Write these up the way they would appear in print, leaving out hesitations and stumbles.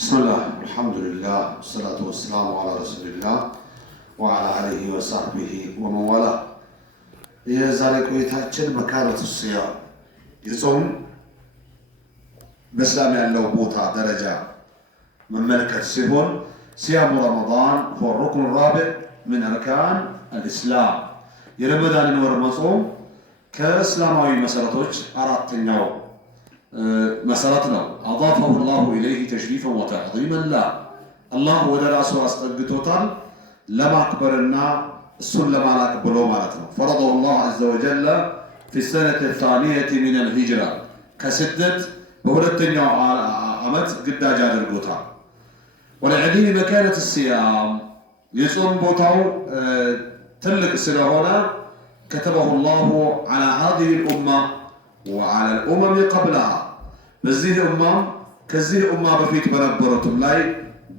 بسم الله الحمد لله والصلاة والسلام على رسول الله وعلى آله وصحبه ومن والاه የዛሬ ቆይታችን መካረቱ ሲያም የጾም በእስላም ያለው ቦታ ደረጃ መመልከት ሲሆን ሲያሙ ረመዳን هو الركن الرابع من أركان الإسلام የረመዳንን ወር መጾም ከእስላማዊ መሰረቶች አራተኛው መሰረት ነው። أضافه الله إليه تشريفا وتعظيما له الله ወደ ራሱ አስጠግቶታል ለማክበርና እሱን ለማላክ ብሎ ማለት ነው። فرضه الله عز وجل في السنة الثانية من الهجرة ከስደት በሁለተኛው ዓመት ግዳጅ አድርጎታል። ولعظيم مكانة الصيام የጾም ቦታው ትልቅ ስለሆነ كتبه الله على هذه الأمة وعلى الأمم قبلها በዚህ ኡማም ከዚህ ኡማ በፊት በነበሩትም ላይ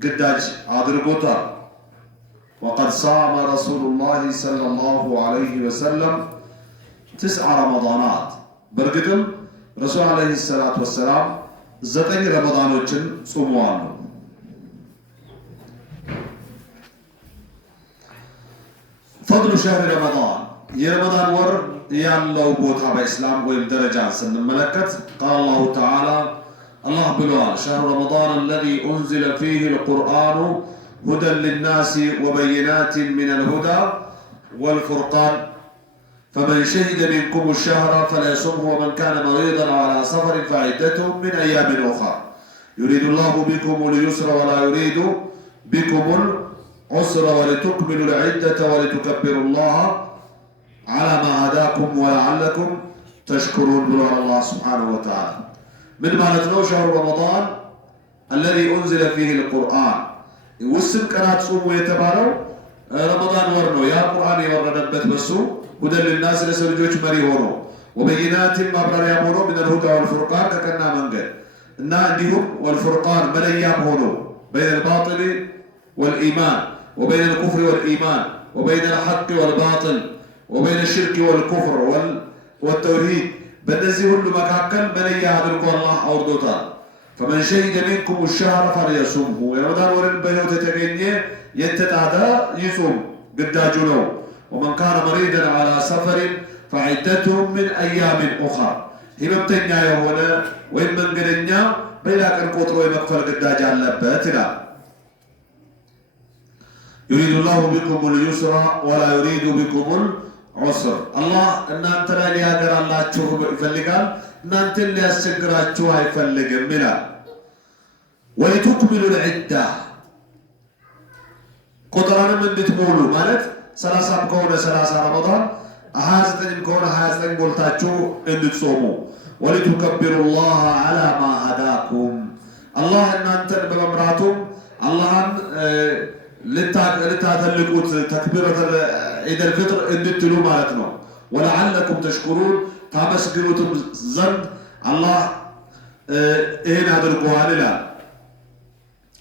ግዳጅ አድርጎታል። وقد صام رسول الله صلى الله عليه وسلم 9 رمضانات በርግጥም ረሱል አለይሂ ሰላቱ ወሰላም 9 ረመዳኖችን ጾመዋል። فضل شهر رمضان የረመዳን ወር ያለው ቦታ በእስላም ወይም ደረጃ ስንመለከት قال الله تعالى الله ብለዋል شهر رمضان الذي أنزل فيه القرآن هدى للناس وبينات من الهدى والفرقان فمن شهد منكم الشهر فليصمه ومن كان مريضا على سفر فعدته من أيام أخرى يريد الله بكم اليسر ولا يريد بكم العسر ولتكملوا العدة ولتكبروا الله على ما هداكم ولعلكم تشكرون بلغ الله سبحانه وتعالى من معناتنا شهر رمضان الذي أنزل فيه القرآن وسم كانت صوم يتبارو رمضان ورنو يا قرآن يوردبت بسو هدى للناس لسرجوش مري هونو وبينات مبرر يامونو من الهدى والفرقان ككنا منقل إنا عندهم والفرقان مليام هونو بين الباطل والإيمان وبين الكفر والإيمان وبين الحق والباطل وبين الشرك والكفر والتوحيد بنزي كل مكاكل بني هذا الله أوردوتا فمن شهد منكم الشهر فليصومه رمضان ورن بيوت تغنيه يتتعدى يصوم قداجنو ومن كان مريضا على سفر فعدته من أيام أخرى هبتنيا يهونا وإن من قلنيا بلا كان قطر ومكفل قداج على باتنا يريد الله بكم اليسر ولا يريد بكم العسر الله ان انت لا يقدر الله تشوف يفلقال ان انت اللي يسجراችሁ አይፈልግም ይላል። ولتكملوا العده ቁጥራንም እንድትሞሉ ማለት 30 ከሆነ 30 ረመዳን 29 ከሆነ 29 ሞልታችሁ እንድትጾሙ ولتكبروا الله على ما هداكم الله እናንተን በመምራቱም አላህን لتعتلقوا تكبيرة عيد الفطر اندتلو مالتنا ولعلكم تشكرون تامسكنوتم زند الله هنا درقوها لله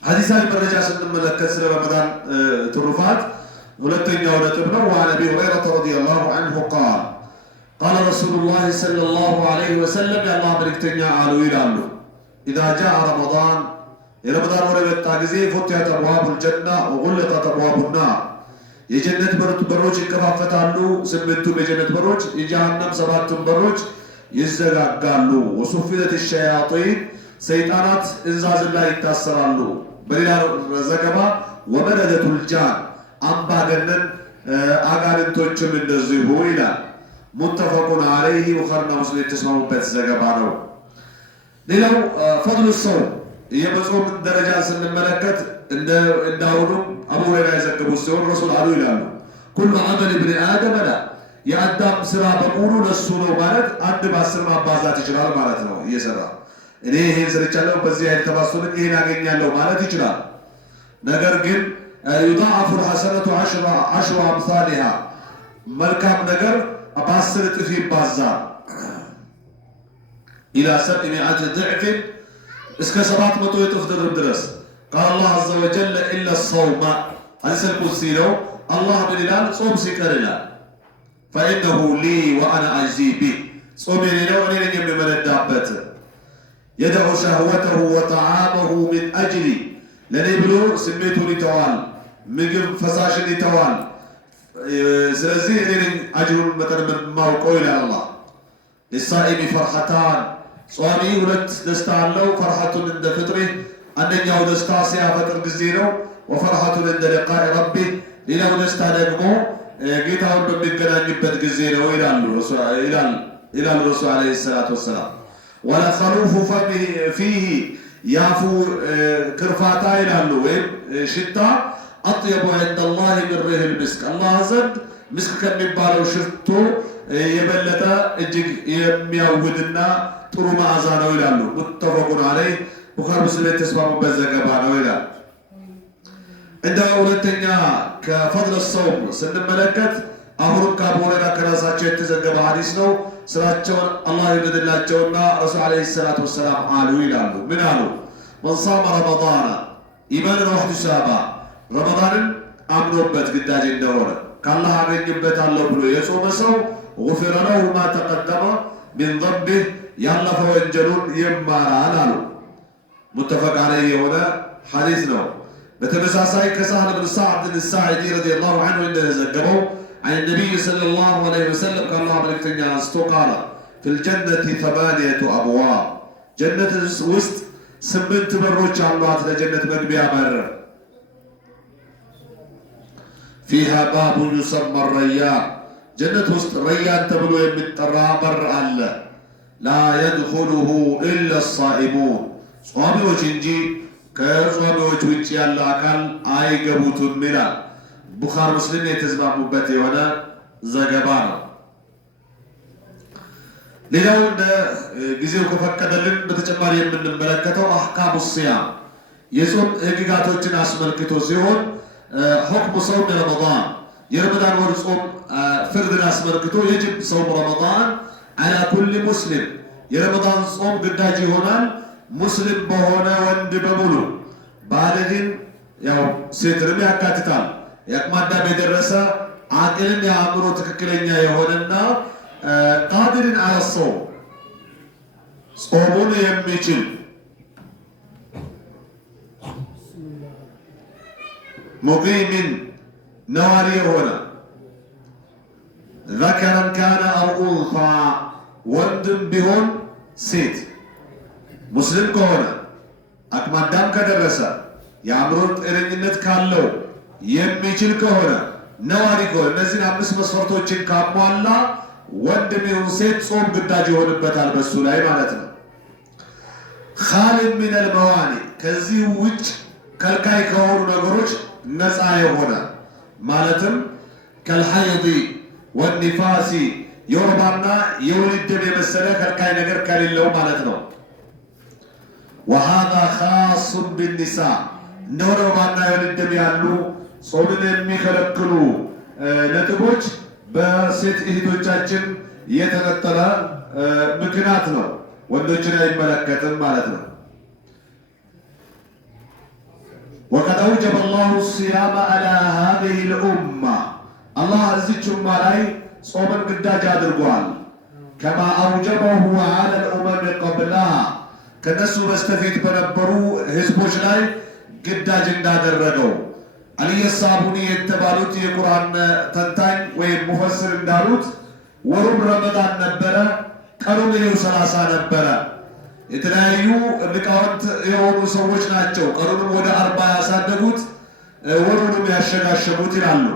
حديث هذه الرجاء سنملك سر رمضان ترفات ولتنجا ونتبنوا وعن أبي هريرة رضي الله عنه قال قال رسول الله صلى الله عليه وسلم يا الله ملك تنجا عالو إلالو إذا جاء رمضان رمضان ورمت تاغزي فتحت أبواب الجنة وغلقت أبواب النار የጀነት በሮች ይከፋፈታሉ። 8ቱ የጀነት በሮች የጀሃነም 7ቱ በሮች ይዘጋጋሉ። ወሱፊለት الشياطين ሰይጣናት እንዛዝ ላይ ይታሰራሉ። በሌላ ዘገባ ወመረደቱ الجان አምባገነን አጋንንቶችም እንደዚሁ ይላል። ሙተፈቁን عليه ወኸርና ሙስሊም የተስማሙበት ዘገባ ነው። ሌላው ፈضل الصوم የመጾም ደረጃ ስንመለከት እንዳውሩም አቡ ሁረይራ የዘገቡት ሲሆን ረሱል አሉ ይላሉ ኩሉ ዐመል ኢብኒ አደም ላ የአዳም ስራ በሙሉ ለሱ ነው ማለት አንድ በ10 ማባዛት ይችላል ማለት ነው። እየሰራ እኔ ይሄን ሰርቻለሁ በዚህ አይነት ተባሶልኝ ይሄን አገኛለሁ ማለት ይችላል። ነገር ግን يضاعف الحسنة 10 أمثالها መልካም ነገር በ10 እጥፍ ይባዛል إلى 700 ضعف እስከ 700 እጥፍ ድረስ قال الله عز وجل إلا الصوم حديث القدسي له الله من الآن صوم سكرنا فإنه لي وأنا أجزي به صوم لنا ونين يمي من الدابة يدع شهوته وطعامه من أجلي ለኔ ብሎ ስሜቱን ይተዋል፣ ምግብ ፈሳሽን ይተዋል። ስለዚህ እኔ ነኝ አጅሩን መጠን የማውቀው ይላል አላህ። ሊሳኢሚ ፈርሐታን ጿሚ ሁለት ደስታ አለው። ፈርሐቱን እንደ ፍጥሪህ አንደኛው ደስታ ሲያፈጥር ጊዜ ነው። ወፈርሐቱን እንደ ሊቃኢ ረቢህ ሌላው ደስታ ደግሞ ጌታውን በሚገናኝበት ጊዜ ነው ይላሉ ረሱል ዓለይሂ ሰላቱ ወሰላም። ወለኸሉፉ ፊህ ያፉ ክርፋታ ይላሉ ወይም ሽታ አጥየቡ ዐንደላህ ሚን ሪሒል ምስክ አላህ ዘንድ ምስክ ከሚባለው ሽቶ የበለጠ እጅግ የሚያውድና ጥሩ መዓዛ ነው ይላሉ። ሙተፈቁን ዐለይህ ቡኻሪ ሙስሊም የተስማሙበት ዘገባ ነው ይላል። እንደ ሁለተኛ ከፈድል ሰውም ስንመለከት አሁንም ከአቡ ሁረይራ ከራሳቸው የተዘገበ ሐዲስ ነው። ስራቸውን አላህ ይወድላቸውና ረሱል ዓለይሂ ሰላቱ ወሰላም አሉ ይላሉ። ምን አሉ? መን ሳመ ረመዳነ ኢማንን ወህቲሳባ ረመዳንን አምኖበት ግዳጅ እንደሆነ ከአላህ አገኝበታለሁ ብሎ የጾመ ሰው ጉፊረ ለሁ ማ ተቀደመ ሚን ዘንቢህ ያለፈ ወንጀሉን ይማራል አሉ። ሙተፈቅ ዐለይህ የሆነ ሐዲስ ነው። በተመሳሳይ ከሳህል ብን ሰዕድ ሳዒዲ ረዲየላሁ ዐንሁ እንደተዘገበው عن النبي صلى الله عليه وسلم قال الله ملكتني قال في الجنة 8 أبواب جنة وسط 8 بروች አሏት ለጀነት መግቢያ በር فيها باب يسمى الريان جنة وسط ريان ተብሎ የሚጠራ በር አለ لا يدخله إلا الصائمون ጿሚዎች እንጂ ከጿሚዎች ውጭ ያለ አካል አይገቡትም ይላል። ቡኻሪ ሙስሊም የተስማሙበት የሆነ ዘገባ ነው። ሌላው እንደ ጊዜው ከፈቀደልን በተጨማሪ የምንመለከተው አህካሙ ሲያም የጾም ህግጋቶችን አስመልክቶ ሲሆን ሁክሙ ሰውም ረመዳን የረመዳን ወር ጾም ፍርድን አስመልክቶ የጅብ ሰውም ረመዳን አላ ኩል ሙስሊም የረመዳን ጾም ግዳጅ ይሆናል ሙስሊም በሆነ ወንድ በሙሉ ባለግን ያው ሴትንም ያካትታል። የአቅመ አዳም የደረሰ አቅልን የአእምሮ ትክክለኛ የሆነና ቃድርን አለሰው ጾሙን የሚችል ሙቂምን ነዋሪ የሆነ ዘከረን ካነ አው ኡንሳ ወንድም ቢሆን ሴት ሙስሊም ከሆነ አቅመ አዳም ከደረሰ የአእምሮ ጤነኝነት ካለው የሚችል ከሆነ ነዋሪ ከሆነ እነዚህን 5 መስፈርቶችን ካሟላ ወንድም ይሁን ሴት ጾም ግዳጅ ይሆንበታል በሱ ላይ ማለት ነው። ኻሊን ሚነል መዋኒ ከዚህ ውጭ ከልካይ ከሆኑ ነገሮች ነፃ የሆነ ማለትም ከልሐይድ ወኒፋሲ የወርባና የወሊድ ደም የመሰለ ከልካይ ነገር ከሌለው ማለት ነው። ወሃዛ ኻሱን ቢኒሳ እንደ ወርባና የወሊድ ደም ያሉ ጾምን የሚከለክሉ ነጥቦች በሴት እህቶቻችን የተነጠለ ምክንያት ነው። ወንዶችን አይመለከትም ማለት ነው። ወቀድ አውጀበ አላሁ ሲያመ አላ ሃዚሂ ልኡማ አላህ እዚች ኡማ ላይ ጾምን ግዳጅ አድርጓል። ከማ አውጀበሁ አላ ልኡመም ቀብላሃ ከነሱ በስተፊት በነበሩ ህዝቦች ላይ ግዳጅ እንዳደረገው አልይ ሳቡኒ የተባሉት የቁርአን ተንታኝ ወይም ሙፈስር እንዳሉት ወሩም ረመዳን ነበረ፣ ቀኑም 30 ነበረ። የተለያዩ ሊቃውንት የሆኑ ሰዎች ናቸው ቀኑንም ወደ 40 ያሳደጉት ወሩንም ያሸጋሸጉት ይላሉ።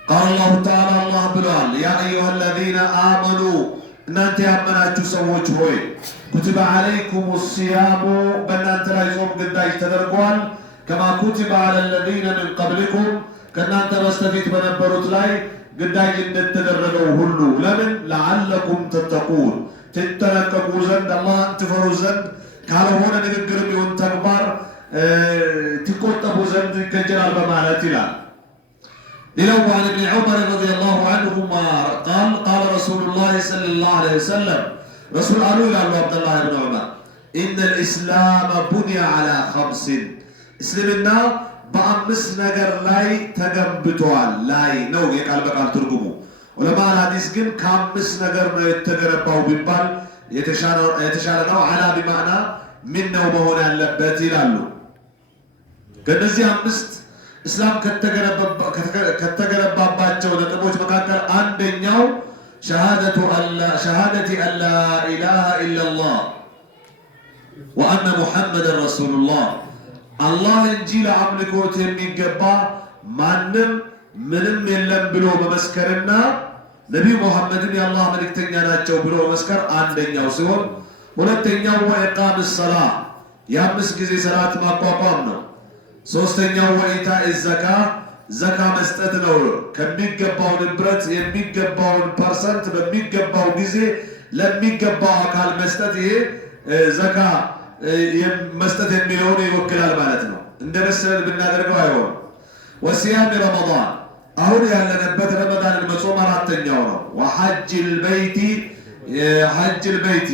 ቃል አላሁ ተዓላ አላህ ብለዋል፣ ያ አዩሃ አለዚነ አመኑ እናንተ ያመናችሁ ሰዎች ሆይ ኩቲበ ዐለይኩም ሲያሙ በእናንተ ላይ ጾም ግዳጅ ተደርጓል። ከማ ኩቲበ ዐለ ለዚነ ምን ቀብሊኩም ከእናንተ በስተፊት በነበሩት ላይ ግዳጅ እንደተደረገው ሁሉ ለምን ለዓለኩም ተተቁን ትጠነቀቁ ዘንድ አላህን ትፈሩ ዘንድ ካልሆነ ንግግርም ይሁን ተግባር ትቆጠቡ ዘንድ ይከጀላል በማለት ይላል። ሌላው عن ابن عمر رضي الله عنهما قال رسول الله صلى الله عليه وسلم رسول አሉ ይላሉ አብዱላህ ኢብኑ ዑመር إن الإسلام بني على 5 እስልምና በአምስት ነገር ላይ ተገንብቷል። ላይ ነው የቃል በቃል ትርጉሙ። ዑለማ ሐዲስ ግን ከአምስት ነገር ነው የተገነባው ቢባል የተሻለ ነው። አላ ቢማዕና ምነው መሆን ያለበት ይላሉ። ከነዚህ አምስት እስላም ከተገነባባቸው ነጥቦች መካከል አንደኛው ሸሃደቲ አላ ኢላሃ ኢላላህ ወአነ ሙሐመድን ረሱሉላህ አላህ እንጂ ለአምልኮት የሚገባ ማንም ምንም የለም ብሎ መመስከርና ነቢዩ ሙሐመድን የአላህ መልእክተኛ ናቸው ብሎ መመስከር አንደኛው ሲሆን፣ ሁለተኛው ወኢቃም ሰላህ የአምስት ጊዜ ሰላት ማቋቋም ነው። ሶስተኛው ወኢታኢ ዘካ ዘካ መስጠት ነው። ከሚገባው ንብረት የሚገባውን ፐርሰንት በሚገባው ጊዜ ለሚገባው አካል መስጠት፣ ይሄ ዘካ መስጠት የሚለውን ይወክላል ማለት ነው። እንደ መሰለን ብናደርገው አይሆንም። ወሲያም ረመዳን አሁን ያለንበት ረመዳንን መጾም አራተኛው ነው። ወሐጅል በይቲ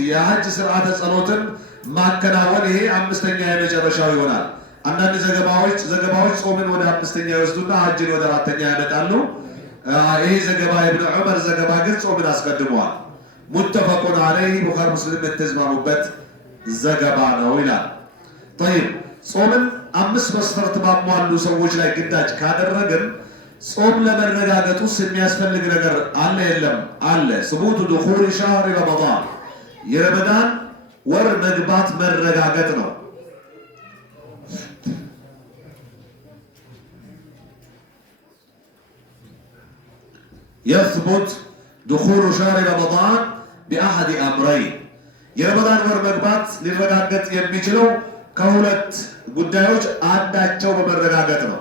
የሐጅ ስርዓተ ጸሎትን ማከናወን ይሄ አምስተኛ የመጨረሻው ይሆናል። አንዳንድ ዘገባዎች ጾምን ወደ አምስተኛ ይወስዱና ሐጅን ወደ አራተኛ ያመጣሉ። ይሄ ዘገባ ኢብኑ ዑመር ዘገባ ግን ጾምን አስቀድመዋል። ሙተፈቁን ዐለይህ ቡኻሪ ሙስሊም የተስማሙበት ዘገባ ነው ይላል። ጠይብ ጾምን አምስት መስፈርት ባሟሉ ሰዎች ላይ ግዳጅ ካደረግን ጾም ለመረጋገጡስ የሚያስፈልግ ነገር አለ የለም? አለ። ሱቡቱ ዱኹል ሸህሪ ረመዳን የረመዳን ወር መግባት መረጋገጥ ነው። يثبت دخول شهر رمضان بأحد أمرين የረመዳን ወር መግባት ሊረጋገጥ የሚችለው ከሁለት ጉዳዮች አንዳቸው በመረጋገጥ ነው።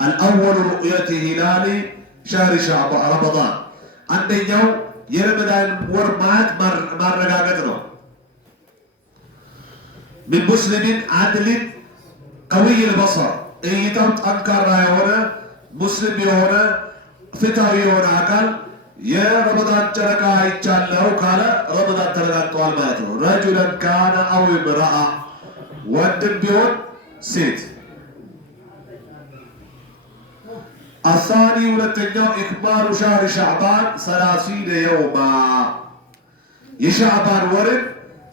الأول رؤية هلال شهر رمضان አንደኛው የረመዳን ወር ማየት ማረጋገጥ ነው። من مسلم عادل قوي البصر እይታው ጠንካራ የሆነ ሙስሊም የሆነ ፍትሃዊ የሆነ አካል የረመዳን ጨረቃ አይቻለው ካለ ረመዳን ተረጋግጧል ማለት ነው። ረጁለን ካነ አው ምራአ ወንድም ቢሆን ሴት። አሳኒ ሁለተኛው ኢክማሉ ሻህር ሻዕባን 30 የውማ የሻዕባን ወርን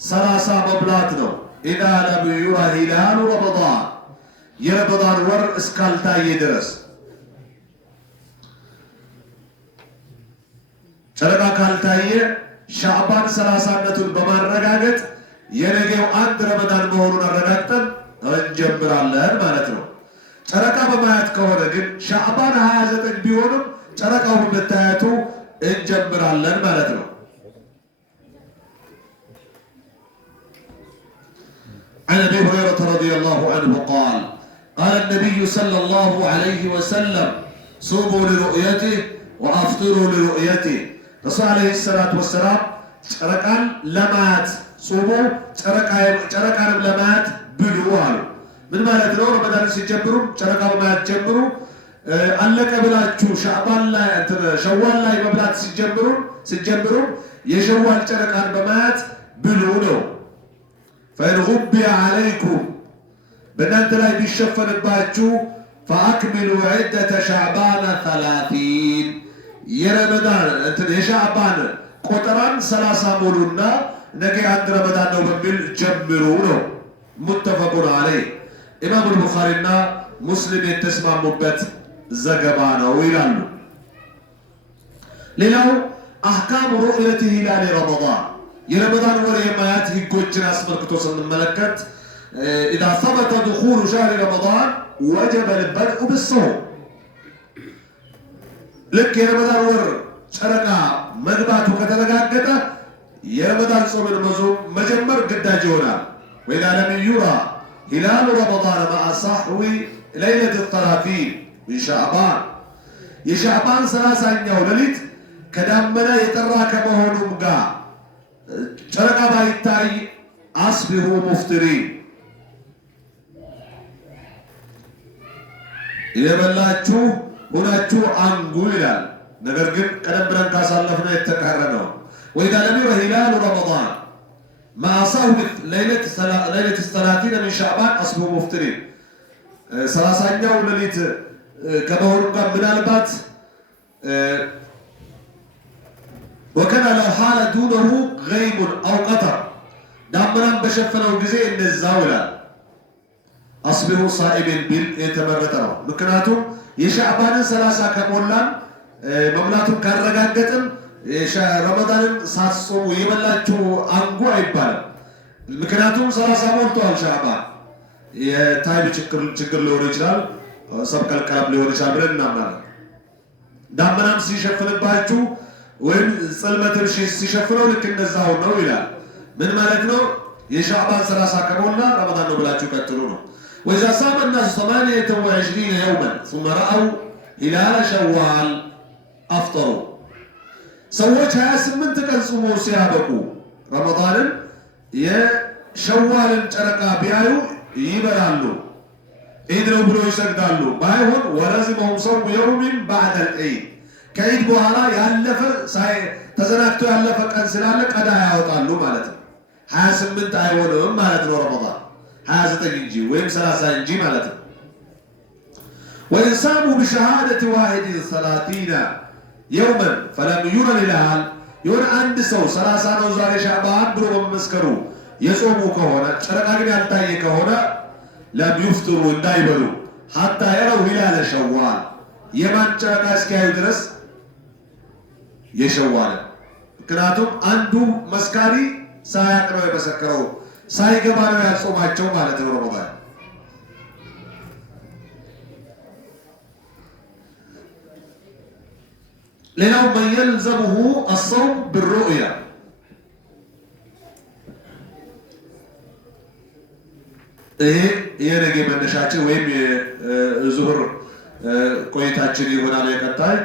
30 መብላት ነው። ኢዛ ለም ዩራ ሂላሉ ረመዳን የረመዳን ወር እስካልታየ ድረስ ጨረቃ ካልታየ ሻዕባን 30ነቱን በማረጋገጥ የነገው አንድ ረመዳን መሆኑን አረጋግጠን እንጀምራለን ማለት ነው። ጨረቃ በማየት ከሆነ ግን ሻዕባን 29 ቢሆንም ጨረቃው በመታየቱ እንጀምራለን ማለት ነው። عن ابي هريره رضي الله عنه قال قال النبي صلى الله عليه وسلم صوموا لرؤيته وافطروا لرؤيته ረሱል ዓለይሂ ሰላቱ ወሰላም ጨረቃን ለማየት ጾሙ፣ ጨረቃንም ለማየት ብሉ አሉ። ምን ማለት ነው? ረመዳን ሲጀምሩ ጨረቃ በማየት ጀምሩ። አለቀ ብላችሁ ሸዋል ላይ መብላት ሲጀምሩ የሸዋል ጨረቃን በማየት ብሉ ነው። ፈኢን ጉቢየ ዐለይኩም በእናንተ ላይ ቢሸፈንባችሁ ፈአክሚሉ ዒደተ ሸዕባነ 30 የረመዳን የሻዕባን ቆጠራን 30 ሞሉና ነገ አንድ ረመዳን ነው በሚል ጀምሩ ነው። ሙተፈቁን ዐለይህ ኢማሙ ቡኻሪና ሙስሊም የተስማሙበት ዘገባ ነው ይላሉ። ሌላው አህካሙ ሩእየት ሂላል ረመዳን የረመዳን ወር የማየት ህጎችን አስመልክቶ ስንመለከት ኢዛ ሰበተ ዱኹሉ ሸህሪ ረመዳን ወጀበ ልበድኡ ብሶም ልክ የረመዳን ወር ጨረቃ መግባቱ ከተረጋገጠ የረመዳን ጾምን መጀመር ግዳጅ ይሆናል። ወኢዛ ለም ዩራ ሂላሉ ረመዳን መዐ ሰሕዊ ለይለት 30 ሚን ሻዕባን የሻዕባን 30ኛው ሌሊት ከዳመና የጠራ ከመሆኑም ጋር ጨረቃ ባይታይ አስቢሁ ሙፍጢሪን የበላችሁ ሁናችሁ አንጉ ይላል። ነገር ግን ቀደም ብለን ካሳለፍነው የተቃረነው ወኢዛ ለም ዩራ ሂላሉ ረመዳን መዐ ሰሕዊ ለይለት 30 ሚን ሻዕባን አስቢሁ ሙፍጢሪን 30ኛው ሌሊት ከመሆኑ ጋር ምናልባት ወከነ ለሐለ ዱነሁ ገይሙን አው ቀተር ዳመናም በሸፈነው ጊዜ እነዛው ይላል አስቢሩ ሳኢቢን ቢል የተመረጠ ነው። ምክንያቱም የሻዕባንን 30 ከሞላን መሙላቱን ካረጋገጥን ረመዳንን ሳትጾሙ የበላችሁ አንጉ አይባልም። ምክንያቱም 30 ሞልቷል። ሻዕባን የታይብ ችግር ሊሆን ይችላል፣ ሰብከልከላም ሊሆን ይችላል ብለን እናምናለን። ዳመናም ሲሸፍንባችሁ ወይም ጽልመትም ሲሸፍነው ልክ እንደዛው ነው ይላል። ምን ማለት ነው? የሻዕባን 30 ከሞላ ረመዳን ነው ብላችሁ ቀጥሉ ነው። وإذا صام الناس 28 يوما ثم رأوا هلال شوال أفطروا ሰዎች 28 ቀን ጾመው ሲያበቁ ረመዳንን የሸዋልን ጨረቃ ቢያዩ ይበላሉ፣ ኢድ ነው ብሎ ይሰግዳሉ። ባይሆን ወለዚመሁም ሰውሙ የውሚን ባዕደ ልዒድ ከኢድ በኋላ ያለፈ ተዘናግቶ ያለፈ ቀን ስላለ ቀዳ ያወጣሉ ማለት ነው። 28 አይሆንም ማለት ነው ረመዳን 29 እንጂ ወይም 30 እንጂ ማለት ነው። ወኢንሳሙ ቢሸሃደቲ ዋሂድ 30 የውመን ፈለም ዩረ ልሂላል የሆነ አንድ ሰው 30 ነው ዛሬ ሻዕባን ብሎ በመመስከሩ የጾሙ ከሆነ ጨረቃ ግን ያልታየ ከሆነ ለም ዩፍጥሩ እንዳይበሉ ሐታ የረው ሂላለ ሸዋል የማን ጨረቃ እስኪያዩ ድረስ የሸዋል። ምክንያቱም አንዱ መስካሪ ሳያቅ ነው የመሰከረው፣ ሳይገባ ነው ያጾማቸው ማለት ነው ረመዳን። ሌላው መን የልዘሙሁ አሰውም ብሩእያ ይሄ የነገ መነሻችን ወይም የዙሁር ቆይታችን ይሆናል። የቀጣይ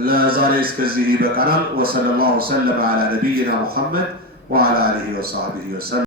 ለዛሬ እስከዚህ ይበቃናል። ወሰለላሁ ወሰለም ዐላ ነቢይና ሙሐመድ ወዐላ አሊሂ ወሰሕቢሂ ወሰለም።